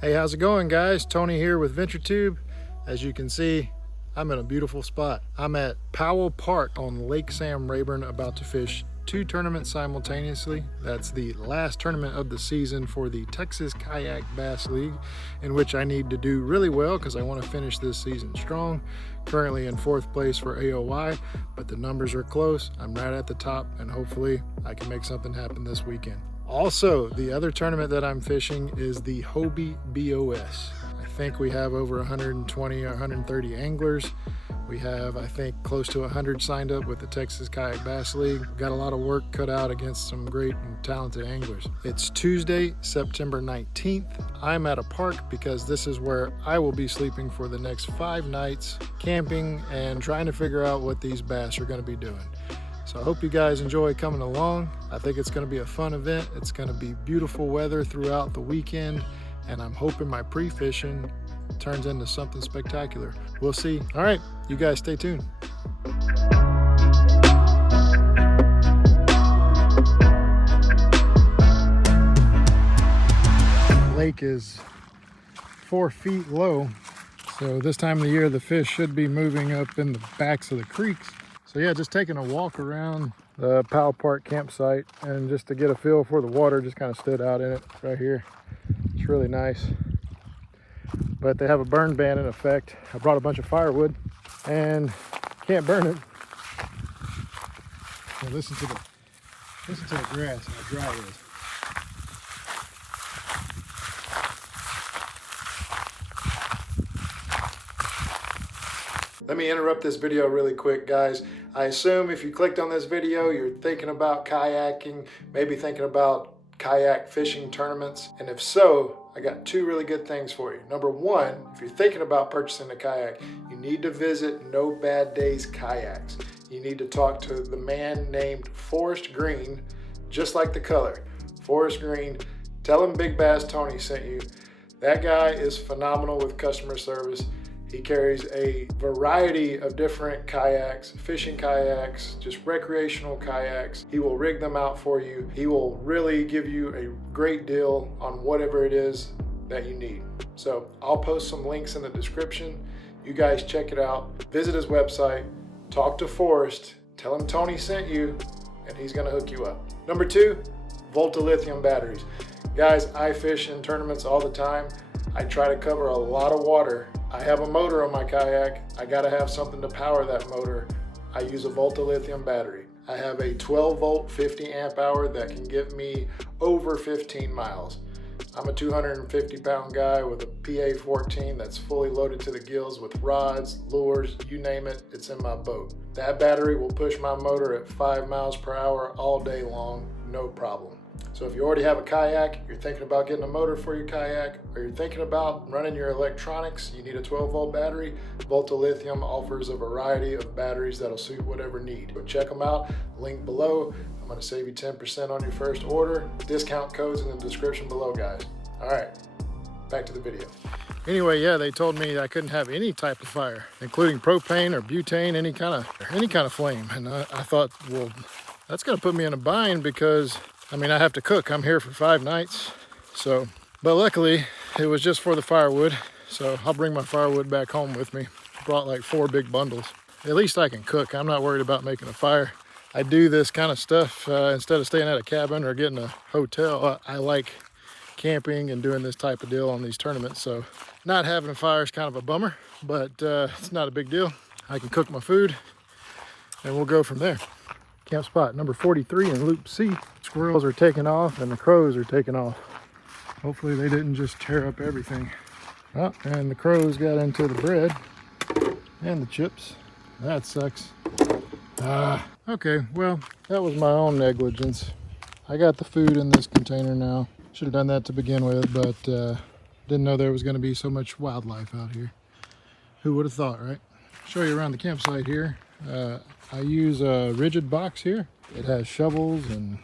Hey, how's it going, guys? Tony here with VentureTube. As you can see, I'm in a beautiful spot. I'm at Powell Park on Lake Sam Rayburn, about to fish 2 tournaments simultaneously. That's the last tournament of the season for the Texas Kayak Bass League, in which I need to do really well because I want to finish this season strong. Currently in 4th place for AOY, but the numbers are close. I'm right at the top, and hopefully I can make something happen this weekend. Also, the other tournament that I'm fishing is the Hobie B.O.S. I think we have over 120 or 130 anglers. We have, I think, close to 100 signed up with the Texas Kayak Bass League. We've got a lot of work cut out against some great and talented anglers. It's Tuesday, September 19th. I'm at a park because this is where I will be sleeping for the next 5 nights, camping and trying to figure out what these bass are going to be doing. So I hope you guys enjoy coming along. I think it's going to be a fun event. It's going to be beautiful weather throughout the weekend, and I'm hoping my pre-fishing turns into something spectacular. We'll see. All right, you guys stay tuned. The lake is 4 feet low, so this time of the year the fish should be moving up in the backs of the creeks. So yeah, just taking a walk around the Powell Park campsite, and just to get a feel for the water, just kind of stood out in it right here. It's really nice. But they have a burn ban in effect. I brought a bunch of firewood and can't burn it. So listen to the grass, how dry it is. Let me interrupt this video really quick, guys. I assume if you clicked on this video, you're thinking about kayaking, maybe thinking about kayak fishing tournaments. And if so, I got 2 really good things for you. Number 1, if you're thinking about purchasing a kayak, you need to visit No Bad Days Kayaks. You need to talk to the man named FORREST GREENE, just like the color, FORREST GREENE. Tell him Big Bass Tony sent you. That guy is phenomenal with customer service. He carries a variety of different kayaks, fishing kayaks, just recreational kayaks. He will rig them out for you. He will really give you a great deal on whatever it is that you need. So I'll post some links in the description. You guys check it out. Visit his website, talk to FORREST, tell him Tony sent you, and he's gonna hook you up. Number 2, Volta lithium batteries. Guys, I fish in tournaments all the time. I try to cover a lot of water. I have a motor on my kayak. I gotta have something to power that motor. I use a Volta lithium battery. I have a 12 volt 50 amp hour that can get me over 15 miles. I'm a 250 pound guy with a PA-14 that's fully loaded to the gills with rods, lures, you name it, it's in my boat. That battery will push my motor at 5 miles per hour all day long, no problem. So if you already have a kayak, you're thinking about getting a motor for your kayak, or you're thinking about running your electronics, you need a 12 volt battery, Volta Lithium offers a variety of batteries that'll suit whatever need. Go check them out, link below. I'm gonna save you 10% on your first order. Discount codes in the description below, guys. All right, back to the video. Anyway, yeah, they told me I couldn't have any type of fire, including propane or butane, any kind of flame. And I thought, well, that's gonna put me in a bind because I mean, I have to cook. I'm here for 5 nights. So, but luckily it was just for the firewood. So I'll bring my firewood back home with me. Brought like 4 big bundles. At least I can cook. I'm not worried about making a fire. I do this kind of stuff instead of staying at a cabin or getting a hotel. I like camping and doing this type of deal on these tournaments. So not having a fire is kind of a bummer, but it's not a big deal. I can cook my food and we'll go from there. Camp spot number 43 in Loop C. Squirrels are taking off and the crows are taking off. Hopefully they didn't just tear up everything. Oh, and the crows got into the bread and the chips. That sucks. Okay, well, that was my own negligence. I got the food in this container now. Should have done that to begin with, but didn't know there was going to be so much wildlife out here. Who would have thought, right? Show you around the campsite here. I use a rigid box here. It has shovels and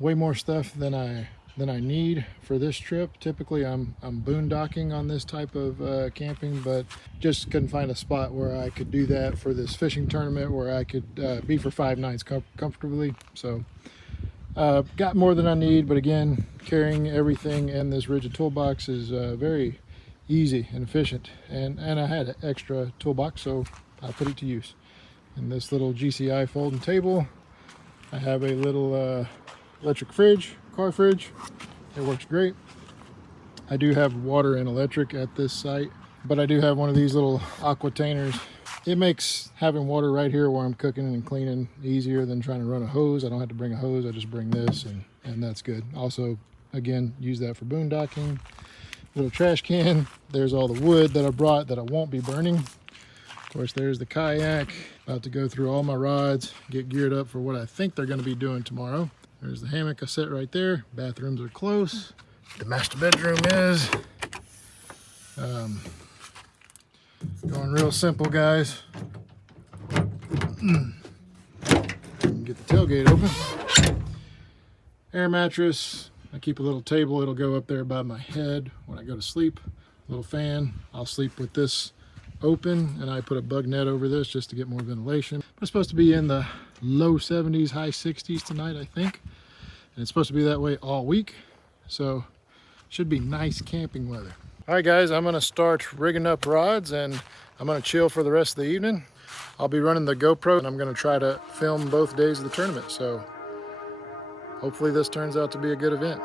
way more stuff than I need for this trip. Typically I'm boondocking on this type of camping, but just couldn't find a spot where I could do that for this fishing tournament where I could be for 5 nights comfortably. So Got more than I need, but again, carrying everything in this rigid toolbox is very easy and efficient. And I had an extra toolbox, so I put it to use. In this little GCI folding table, I have a little electric fridge, car fridge. It works great. I do have water and electric at this site, but I do have one of these little aquatainers. It makes having water right here where I'm cooking and cleaning easier than trying to run a hose. I don't have to bring a hose, I just bring this, and that's good. Also, again, use that for boondocking. Little trash can. There's all the wood that I brought that I won't be burning. Of course, there's the kayak. About to go through all my rods, get geared up for what I think they're gonna be doing tomorrow. There's the hammock I set right there. Bathrooms are close. The master bedroom is. Going real simple, guys. Get the tailgate open. Air mattress. I keep a little table. It'll go up there by my head when I go to sleep. Little fan. I'll sleep with this open, and I put a bug net over this just to get more ventilation. It's supposed to be in the low 70s, high 60s tonight, I think. And it's supposed to be that way all week. So should be nice camping weather. All right, guys, I'm gonna start rigging up rods and I'm gonna chill for the rest of the evening. I'll be running the GoPro and I'm gonna try to film both days of the tournament. So hopefully this turns out to be a good event.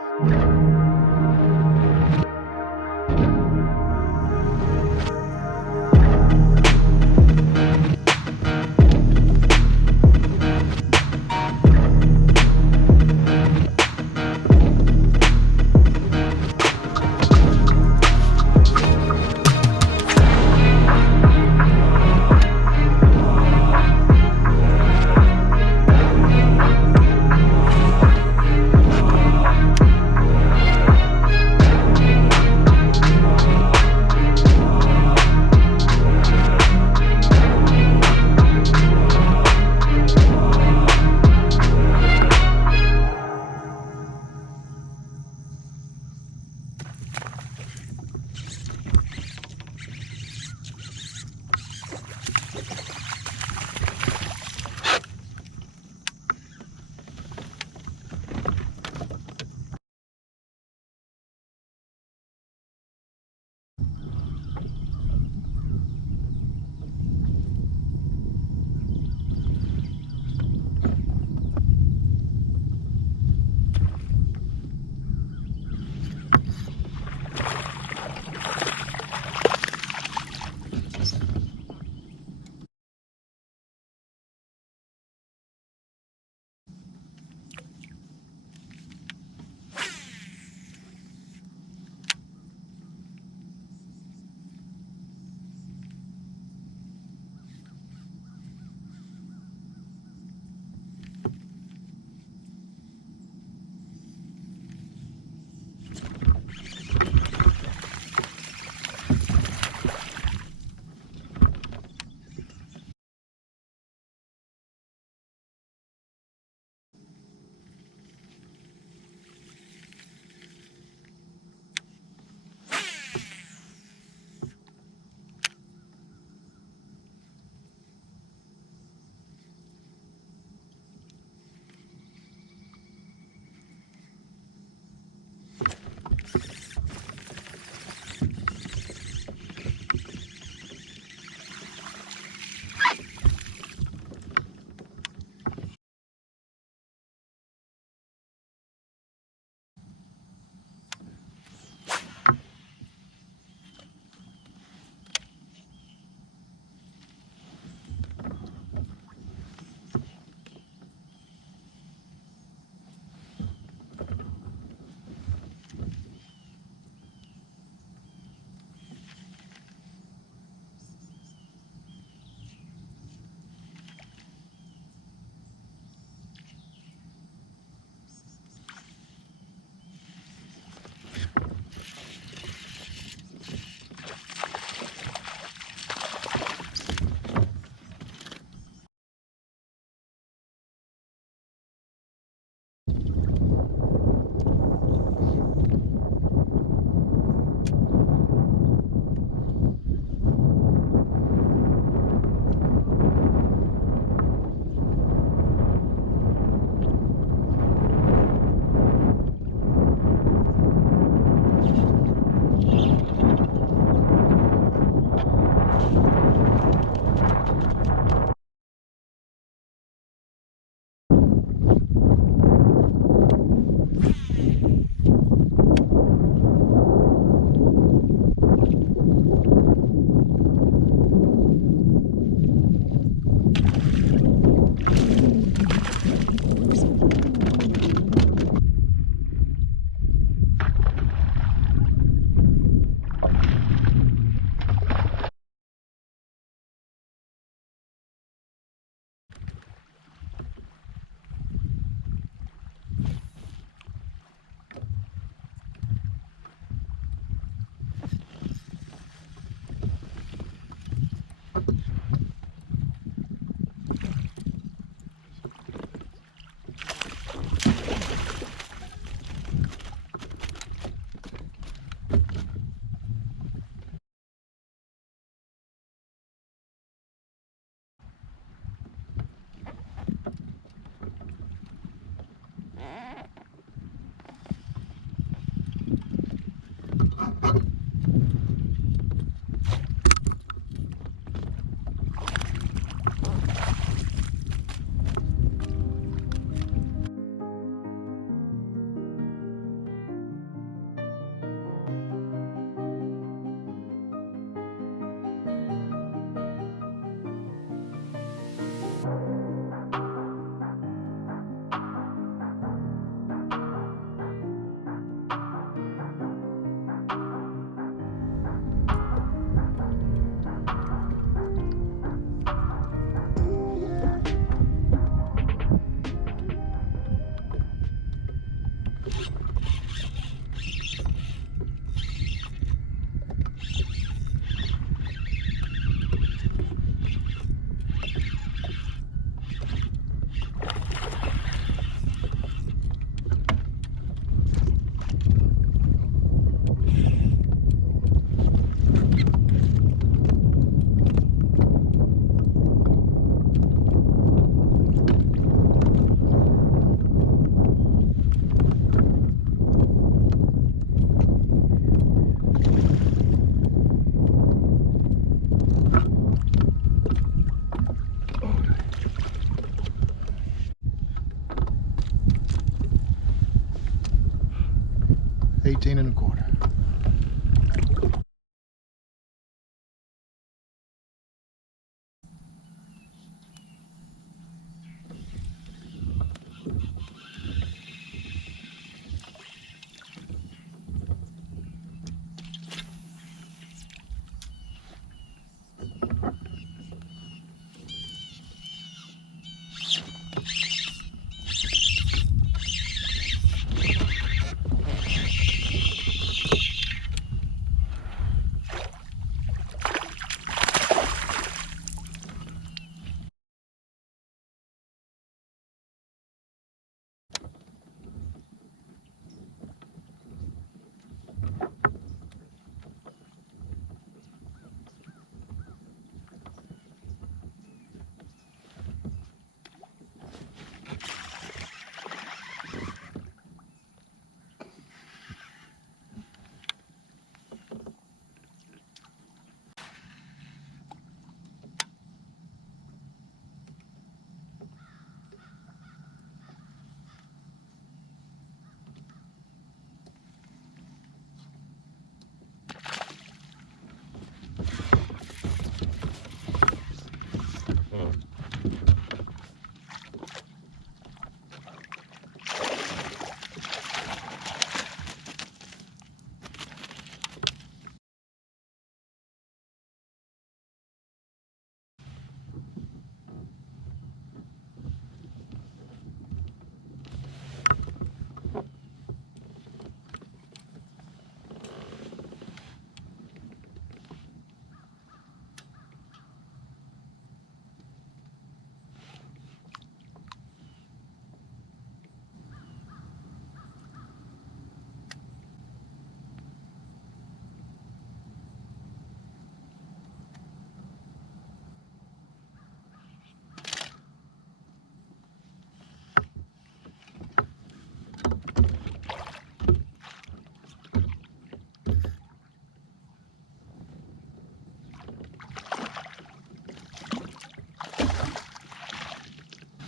14 1/4.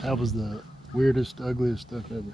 That was the weirdest, ugliest stuff ever.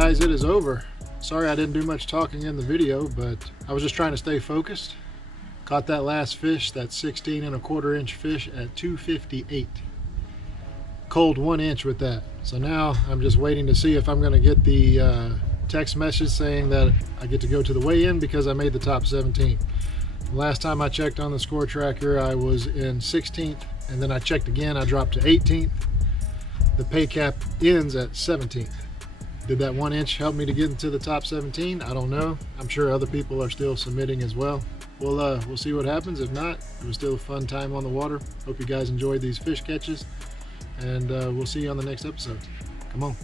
guys, it is over. Sorry I didn't do much talking in the video, but I was just trying to stay focused. Caught that last fish, that 16 1/4 inch fish at 258. Cold 1 inch with that. So now I'm just waiting to see if I'm going to get the text message saying that I get to go to the weigh-in because I made the top 17. Last time I checked on the score tracker, I was in 16th, and then I checked again, I dropped to 18th. The pay cap ends at 17th. Did that 1 inch help me to get into the top 17? I don't know. I'm sure other people are still submitting as well. We'll see what happens. If not, it was still a fun time on the water. Hope you guys enjoyed these fish catches, and we'll see you on the next episode. Come on.